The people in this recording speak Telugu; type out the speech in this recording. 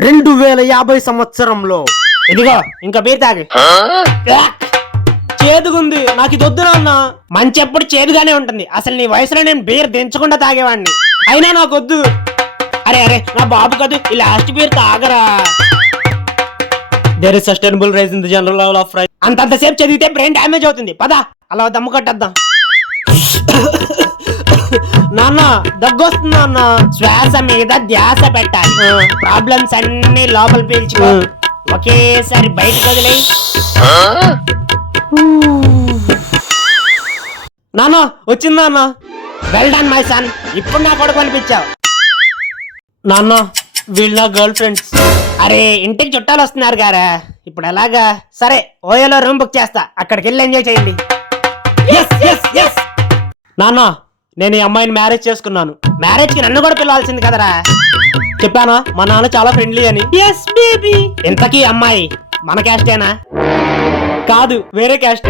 2050 సంవత్సరంలో. ఇదిగో ఇంకా బీర్ తాగి. చేదుగుంది, నాకు ఇది వద్దు నాన్న. మంచి ఎప్పుడు చేదుగానే ఉంటుంది. అసలు నీ వయసులో నేను బీర్ దించకుండా తాగేవాడిని. అయినా నాకు వద్దు. అరే అరే నా బాబు కాదు, ఈ లాస్ట్ బీర్ తాగరా. There is sustainable rise in the general level of prices. అంతంతసేపు చదివితే బ్రెయిన్ డ్యామేజ్ అవుతుంది. పద అలా దమ్ము కొట్టేద్దాం. నాన్న దగ్గొస్తుంది నాన్న. శ్వాస మీద ధ్యాస పెట్టాలి. ప్రాబ్లమ్స్ అన్ని లోపల పీల్చుకో, ఒకేసారి బయటకు వదిలేయి. నాన్న వచ్చింది నాన్న. వెల్ డన్ మై సన్, ఇప్పుడు నా కొడుకు అనిపించావు. నాన్న వీళ్ళు నా గర్ల్ ఫ్రెండ్స్. అరే ఇంటికి చుట్టాలు వస్తున్నారు గారా, ఇప్పుడు ఎలాగా? సరే ఓయోలో రూమ్ బుక్ చేస్తా, అక్కడికి వెళ్ళి ఎంజాయ్ చేయండి. నాన్న నేను ఈ అమ్మాయిని మ్యారేజ్ చేసుకున్నాను. మ్యారేజ్ కి నన్ను కూడా పిలవాల్సింది కదరా. చెప్పానా మా నాన్న చాలా ఫ్రెండ్లీ అని? Yes baby. ఇంతకీ అమ్మాయి మన క్యాస్టేనా? కాదు, వేరే క్యాస్ట్.